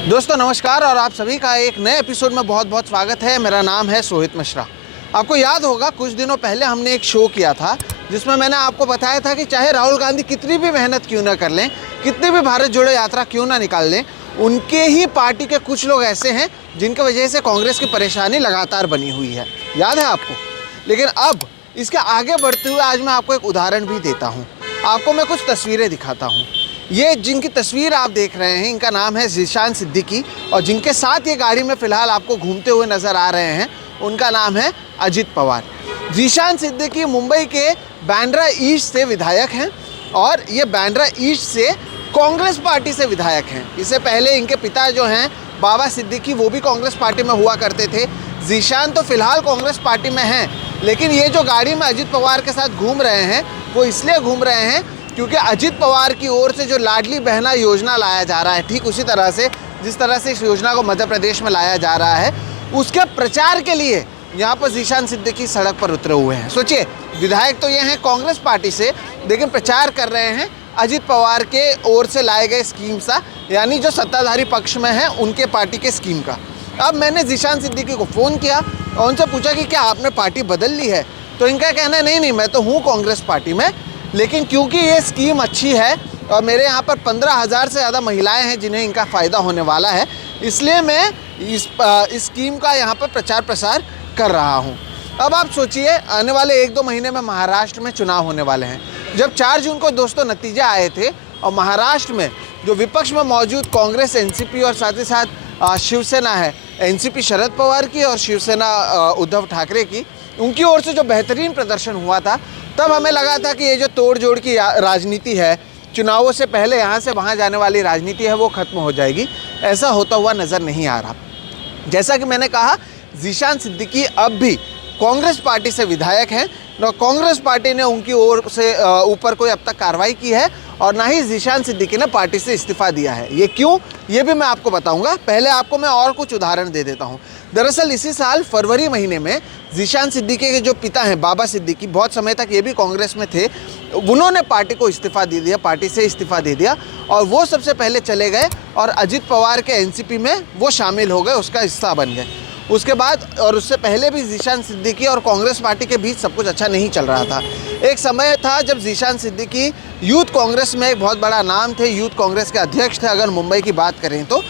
दोस्तों नमस्कार और आप सभी का एक नए एपिसोड में बहुत बहुत स्वागत है। मेरा नाम है सोहित मिश्रा। आपको याद होगा कुछ दिनों पहले हमने एक शो किया था जिसमें मैंने आपको बताया था कि चाहे राहुल गांधी कितनी भी मेहनत क्यों ना कर लें, कितनी भी भारत जोड़ो यात्रा क्यों ना निकाल लें, उनके ही पार्टी के कुछ लोग ऐसे हैं जिनकी वजह से कांग्रेस की परेशानी लगातार बनी हुई है। याद है आपको? लेकिन अब इसके आगे बढ़ते हुए आज मैं आपको एक उदाहरण भी देता हूँ। आपको मैं कुछ तस्वीरें दिखाता हूँ। ये जिनकी तस्वीर आप देख रहे हैं इनका नाम है ज़ीशान सिद्दीकी, और जिनके साथ ये गाड़ी में फ़िलहाल आपको घूमते हुए नज़र आ रहे हैं उनका नाम है अजित पवार। ज़ीशान सिद्दीकी मुंबई के बांद्रा ईस्ट से विधायक हैं और ये बांद्रा ईस्ट से कांग्रेस पार्टी से विधायक हैं। इससे पहले इनके पिता जो हैं बाबा सिद्दीकी वो भी कांग्रेस पार्टी में हुआ करते थे। ज़ीशान तो फ़िलहाल कांग्रेस पार्टी में हैं, लेकिन ये जो गाड़ी में अजित पवार के साथ घूम रहे हैं वो इसलिए घूम रहे हैं क्योंकि अजित पवार की ओर से जो लाडली बहना योजना लाया जा रहा है, ठीक उसी तरह से जिस तरह से इस योजना को मध्य प्रदेश में लाया जा रहा है, उसके प्रचार के लिए यहाँ पर ज़ीशान सिद्दीकी सड़क पर उतरे हुए हैं। सोचिए, विधायक तो ये हैं कांग्रेस पार्टी से, लेकिन प्रचार कर रहे हैं अजित पवार के ओर से लाए गए स्कीम सा, यानी जो सत्ताधारी पक्ष में है उनके पार्टी के स्कीम का। अब मैंने ज़ीशान सिद्दीकी को फ़ोन किया और उनसे पूछा कि क्या आपने पार्टी बदल ली है? तो इनका कहना है नहीं मैं तो हूँ कांग्रेस पार्टी में, लेकिन क्योंकि ये स्कीम अच्छी है और मेरे यहाँ पर 15,000 से ज़्यादा महिलाएं हैं जिन्हें इनका फ़ायदा होने वाला है, इसलिए मैं इस स्कीम का यहाँ पर प्रचार प्रसार कर रहा हूँ। अब आप सोचिए, आने वाले 1-2 महीने में महाराष्ट्र में चुनाव होने वाले हैं। जब 4 जून को दोस्तों नतीजे आए थे और महाराष्ट्र में जो विपक्ष में मौजूद कांग्रेस, एनसीपी और साथ ही साथ शिवसेना है, एनसीपी शरद पवार की और शिवसेना उद्धव ठाकरे की, उनकी ओर से जो बेहतरीन प्रदर्शन हुआ था, तब हमें लगा था कि ये जो तोड़ जोड़ की राजनीति है, चुनावों से पहले यहाँ से वहाँ जाने वाली राजनीति है, वो ख़त्म हो जाएगी। ऐसा होता हुआ नज़र नहीं आ रहा। जैसा कि मैंने कहा, ज़ीशान सिद्दीकी अब भी कांग्रेस पार्टी से विधायक हैं और कांग्रेस पार्टी ने उनकी ओर से ऊपर कोई अब तक कार्रवाई की है और ना ही ज़ीशान सिद्दीकी ने पार्टी से इस्तीफ़ा दिया है। ये क्यों, ये भी मैं आपको बताऊंगा। पहले आपको मैं और कुछ उदाहरण दे देता हूं। दरअसल इसी साल फरवरी महीने में ज़ीशान सिद्दीकी के जो पिता हैं बाबा सिद्दीकी, बहुत समय तक ये भी कांग्रेस में थे, उन्होंने पार्टी को इस्तीफ़ा दे दिया, पार्टी से इस्तीफ़ा दे दिया और वो सबसे पहले चले गए और अजित पवार के एनसीपी में वो शामिल हो गए, उसका हिस्सा बन गए। उसके बाद और उससे पहले भी ज़ीशान सिद्दीकी और कांग्रेस पार्टी के बीच सब कुछ अच्छा नहीं चल रहा था। एक समय था जब ज़ीशान सिद्दीकी यूथ कांग्रेस में एक बहुत बड़ा नाम थे, यूथ कांग्रेस के अध्यक्ष थे अगर मुंबई की बात करें तो,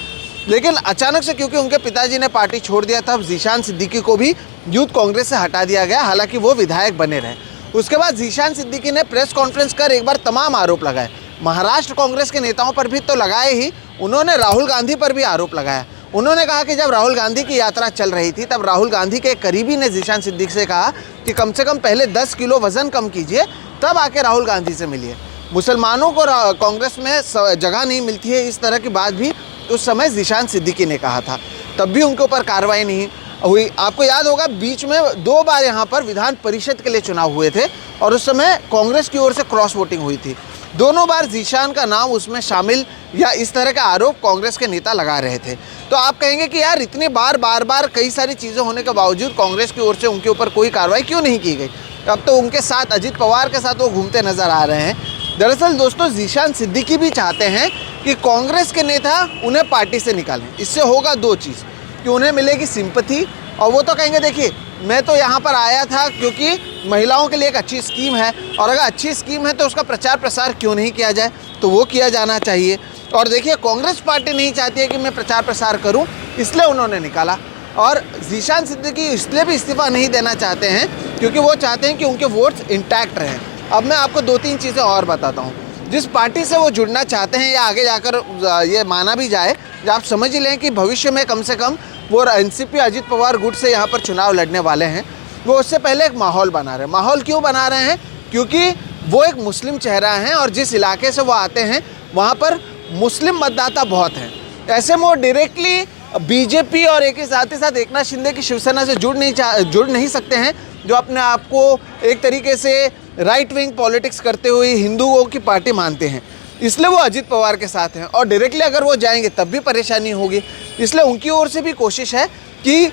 लेकिन अचानक से क्योंकि उनके पिताजी ने पार्टी छोड़ दिया था, ज़ीशान सिद्दीकी को भी यूथ कांग्रेस से हटा दिया गया, हालांकि वो विधायक बने रहे। उसके बाद ज़ीशान सिद्दीकी ने प्रेस कॉन्फ्रेंस कर एक बार तमाम आरोप लगाए। महाराष्ट्र कांग्रेस के नेताओं पर भी तो लगाए ही, उन्होंने राहुल गांधी पर भी आरोप लगाया। उन्होंने कहा कि जब राहुल गांधी की यात्रा चल रही थी तब राहुल गांधी के एक करीबी ने ज़ीशान सिद्दीकी से कहा कि कम से कम पहले 10 किलो वज़न कम कीजिए, तब आके राहुल गांधी से मिलिए। मुसलमानों को कांग्रेस में जगह नहीं मिलती है, इस तरह की बात भी उस समय ज़ीशान सिद्दीकी ने कहा था, तब भी उनके ऊपर कार्रवाई नहीं हुई। आपको याद होगा बीच में 2 बार यहाँ पर विधान परिषद के लिए चुनाव हुए थे और उस समय कांग्रेस की ओर से क्रॉस वोटिंग हुई थी। दोनों बार ज़ीशान का नाम उसमें शामिल या इस तरह का आरोप कांग्रेस के नेता लगा रहे थे। तो आप कहेंगे कि यार इतने बार कई सारी चीज़ें होने के बावजूद कांग्रेस की ओर से उनके ऊपर कोई कार्रवाई क्यों नहीं की गई? अब तो उनके साथ अजित पवार के साथ वो घूमते नज़र आ रहे हैं। दरअसल दोस्तों, ज़ीशान सिद्दीकी भी चाहते हैं कि कांग्रेस के नेता उन्हें पार्टी से निकालें। इससे होगा 2 चीज़, कि उन्हें मिलेगी सिंपैथी और वो तो कहेंगे देखिए मैं तो यहाँ पर आया था क्योंकि महिलाओं के लिए एक अच्छी स्कीम है और अगर अच्छी स्कीम है तो उसका प्रचार प्रसार क्यों नहीं किया जाए, तो वो किया जाना चाहिए। और देखिए कांग्रेस पार्टी नहीं चाहती है कि मैं प्रचार प्रसार करूं, इसलिए उन्होंने निकाला। और ज़ीशान सिद्दीकी इसलिए भी इस्तीफ़ा नहीं देना चाहते हैं क्योंकि वो चाहते हैं कि उनके वोट्स इंटैक्ट रहें। अब मैं आपको 2-3 चीज़ें और बताता हूँ। जिस पार्टी से वो जुड़ना चाहते हैं या आगे जाकर ये माना भी जाए, जब आप समझ लें कि भविष्य में कम से कम वो एनसीपी अजित पवार गुट से यहाँ पर चुनाव लड़ने वाले हैं, वो उससे पहले एक माहौल बना रहे हैं। माहौल क्यों बना रहे हैं? क्योंकि वो एक मुस्लिम चेहरा हैं और जिस इलाके से वो आते हैं वहाँ पर मुस्लिम मतदाता बहुत हैं। ऐसे में वो डायरेक्टली बीजेपी और एक ही साथ एकनाथ शिंदे की शिवसेना से जुड़ नहीं सकते हैं, जो अपने आप को एक तरीके से राइट विंग पॉलिटिक्स करते हुए हिंदुओं की पार्टी मानते हैं। इसलिए वो अजित पवार के साथ हैं और डायरेक्टली अगर वो जाएंगे तब भी परेशानी होगी। इसलिए उनकी ओर से भी कोशिश है कि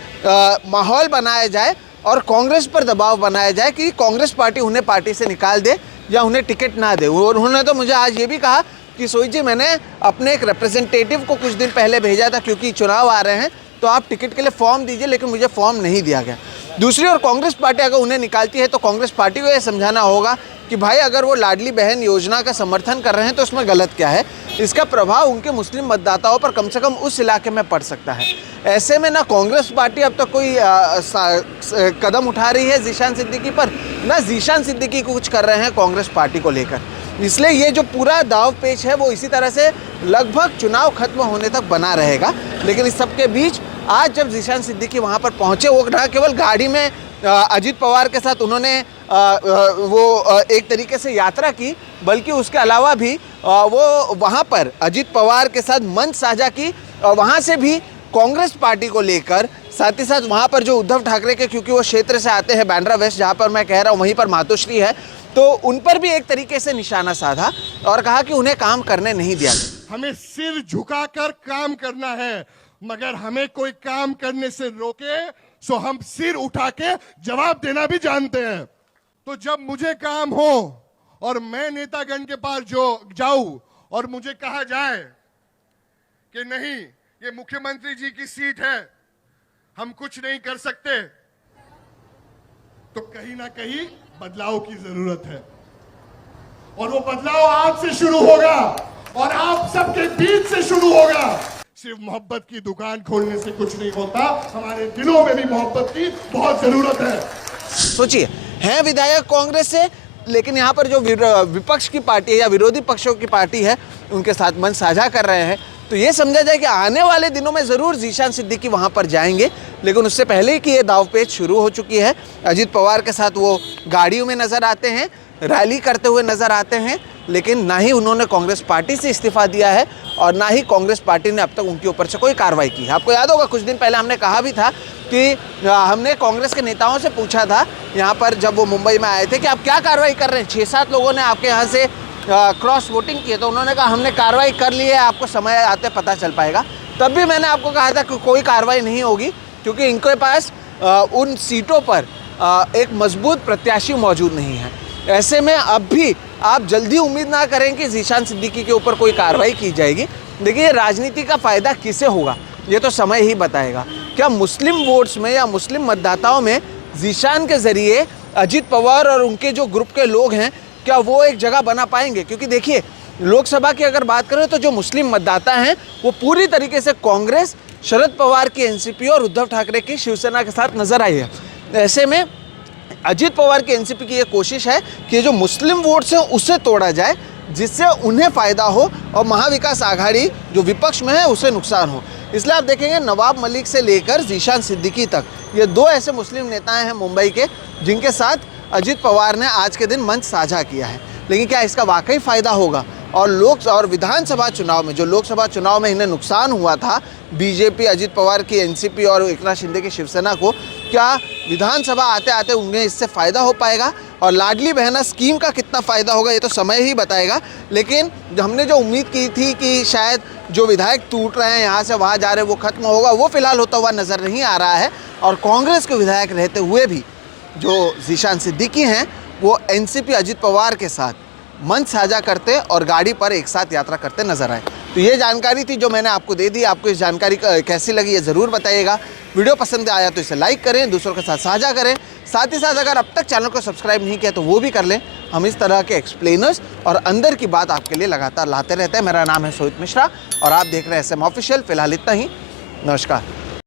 माहौल बनाया जाए और कांग्रेस पर दबाव बनाया जाए कि कांग्रेस पार्टी उन्हें पार्टी से निकाल दे या उन्हें टिकट ना दे। और उन्होंने तो मुझे आज ये भी कहा कि सोहित जी मैंने अपने एक रिप्रेजेंटेटिव को कुछ दिन पहले भेजा था क्योंकि चुनाव आ रहे हैं तो आप टिकट के लिए फॉर्म दीजिए, लेकिन मुझे फॉर्म नहीं दिया गया। दूसरी ओर कांग्रेस पार्टी अगर उन्हें निकालती है तो कांग्रेस पार्टी को यह समझाना होगा कि भाई अगर वो लाडली बहन योजना का समर्थन कर रहे हैं तो उसमें गलत क्या है, इसका प्रभाव उनके मुस्लिम मतदाताओं पर कम से कम उस इलाके में पड़ सकता है। ऐसे में ना कांग्रेस पार्टी अब तक कोई कदम उठा रही है जीशान सिद्दीकी पर, ना जीशान सिद्दीकी कुछ कर रहे हैं कांग्रेस पार्टी को लेकर। इसलिए ये जो पूरा दाव पेच है वो इसी तरह से लगभग चुनाव खत्म होने तक बना रहेगा। लेकिन इस सबके बीच आज जब जीशान सिद्दीकी वहाँ पर पहुँचे, वो ना केवल गाड़ी में अजीत पवार के साथ उन्होंने वो एक तरीके से यात्रा की, बल्कि उसके अलावा भी वो वहाँ पर अजीत पवार के साथ मंच साझा की। वहाँ से भी कांग्रेस पार्टी को लेकर, साथ ही साथ वहाँ पर जो उद्धव ठाकरे के, क्योंकि वो क्षेत्र से आते हैं बांद्रा वेस्ट जहाँ पर मैं कह रहा हूँ, वहीं पर मातोश्री है, तो उन पर भी एक तरीके से निशाना साधा और कहा कि उन्हें काम करने नहीं दिया। हमें सिर झुकाकर काम करना है, मगर हमें कोई काम करने से रोके सो हम सिर उठा के जवाब देना भी जानते हैं। तो जब मुझे काम हो और मैं नेतागण के पास जो जाऊं और मुझे कहा जाए कि नहीं ये मुख्यमंत्री जी की सीट है, हम कुछ नहीं कर सकते, तो कहीं ना कहीं बदलाव की जरूरत है। और वो बदलाव आज से शुरू होगा और आप सबके बीच से शुरू होगा। सिर्फ मोहब्बत की दुकान खोलने से कुछ नहीं होता, हमारे दिलों में भी मोहब्बत की बहुत जरूरत है। सोचिए, हैं विधायक कांग्रेस से, लेकिन यहाँ पर जो विपक्ष की पार्टी है या विरोधी पक्षों की पार्टी है उनके साथ मंच साझा कर रहे हैं, तो ये समझा जाए कि आने वाले दिनों में ज़रूर जीशान सिद्दीकी वहाँ पर जाएंगे। लेकिन उससे पहले ही कि ये दावपेच शुरू हो चुकी है। अजीत पवार के साथ वो गाड़ियों में नज़र आते हैं, रैली करते हुए नज़र आते हैं, लेकिन ना ही उन्होंने कांग्रेस पार्टी से इस्तीफा दिया है और ना ही कांग्रेस पार्टी ने अब तक उनके ऊपर से कोई कार्रवाई की है। आपको याद होगा कुछ दिन पहले हमने कहा भी था कि हमने कांग्रेस के नेताओं से पूछा था यहाँ पर जब वो मुंबई में आए थे कि आप क्या कार्रवाई कर रहे हैं, 6-7 लोगों ने आपके यहाँ से क्रॉस वोटिंग की है, तो उन्होंने कहा हमने कार्रवाई कर ली है, आपको समय आते पता चल पाएगा। तब भी मैंने आपको कहा था कि कोई कार्रवाई नहीं होगी क्योंकि इनके पास उन सीटों पर एक मजबूत प्रत्याशी मौजूद नहीं है। ऐसे में अब भी आप जल्दी उम्मीद ना करें कि जीशान सिद्दीकी के ऊपर कोई कार्रवाई की जाएगी। देखिए, राजनीति का फ़ायदा किसे होगा ये तो समय ही बताएगा। क्या मुस्लिम वोट्स में या मुस्लिम मतदाताओं में जीशान के ज़रिए अजीत पवार और उनके जो ग्रुप के लोग हैं, क्या वो एक जगह बना पाएंगे? क्योंकि देखिए, लोकसभा की अगर बात करें तो जो मुस्लिम मतदाता हैं वो पूरी तरीके से कांग्रेस, शरद पवार की एनसीपी और उद्धव ठाकरे की शिवसेना के साथ नजर आई है। ऐसे में अजीत पवार की एनसीपी की ये कोशिश है कि जो मुस्लिम वोट्स हैं उसे तोड़ा जाए, जिससे उन्हें फ़ायदा हो और महाविकास आघाड़ी जो विपक्ष में है उसे नुकसान हो। इसलिए आप देखेंगे नवाब मलिक से लेकर जीशान सिद्दीकी तक ये दो ऐसे मुस्लिम नेता हैं मुंबई के जिनके साथ अजीत पवार ने आज के दिन मंच साझा किया है। लेकिन क्या इसका वाकई फ़ायदा होगा? और विधानसभा चुनाव में, जो लोकसभा चुनाव में इन्हें नुकसान हुआ था बीजेपी, अजीत पवार की एनसीपी और एकनाथ शिंदे की शिवसेना को, क्या विधानसभा आते आते उन्हें इससे फ़ायदा हो पाएगा? और लाडली बहना स्कीम का कितना फ़ायदा होगा ये तो समय ही बताएगा। लेकिन हमने जो उम्मीद की थी कि शायद जो विधायक टूट रहे हैं यहाँ से वहाँ जा रहे हैं वो खत्म होगा, वो फिलहाल होता हुआ नज़र नहीं आ रहा है। और कांग्रेस के विधायक रहते हुए भी जो जीशान सिद्दीकी हैं वो एनसीपी अजीत पवार के साथ मंच साझा करते और गाड़ी पर एक साथ यात्रा करते नजर आए। तो ये जानकारी थी जो मैंने आपको दे दी। आपको इस जानकारी कैसी लगी ये ज़रूर बताइएगा। वीडियो पसंद आया तो इसे लाइक करें, दूसरों के साथ साझा करें। साथ ही साथ अगर अब तक चैनल को सब्सक्राइब नहीं किया तो वो भी कर लें। हम इस तरह के एक्सप्लेनर्स और अंदर की बात आपके लिए लगातार लाते रहते हैं। मेरा नाम है सोहित मिश्रा और आप देख रहे हैं SM ऑफिशियल। फिलहाल इतना ही, नमस्कार।